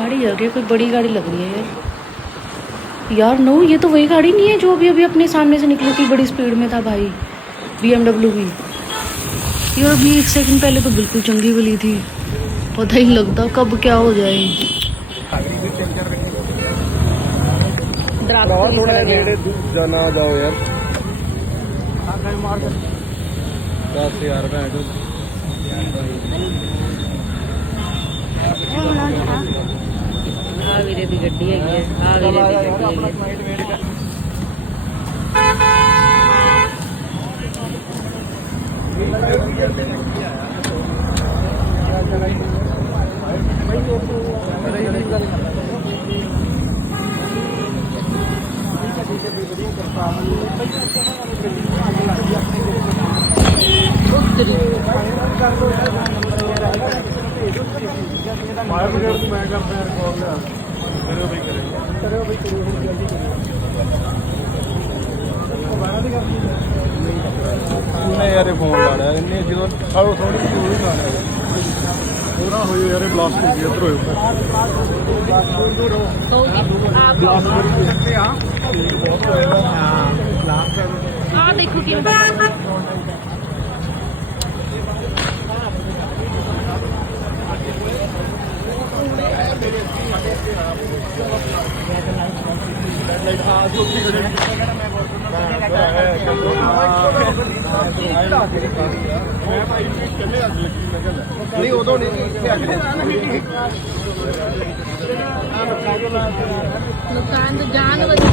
गाड़ी आ गई, कोई बड़ी गाड़ी लग रही है यार। यार नो, ये तो वही गाड़ी नहीं है जो अभी अभी अपने सामने से निकली थी, बड़ी स्पीड में था भाई, BMW भी। यार अभी 1 सेकंड पहले तो बिल्कुल चंगी वाली थी, पता ही नहीं लगता कब क्या हो जाए। थोड़ा नेड़े जाना जाओ यार। 10,000 ਆ ਵੀਰੇ ਦੀ ਗੱਡੀ ਹੈਗੀ ਹੈ, ਆ ਵੀਰੇ ਦੀ ਗੱਡੀ ਹੈਗੀ ਹੈ। यार फोन ला रहा है जो थोड़ी सी ला रहा है पूरा हो यार ब्लास्ट हो गया इधर हाँ देखो कि नहीं उदो नहीं नुकसान तो जान बची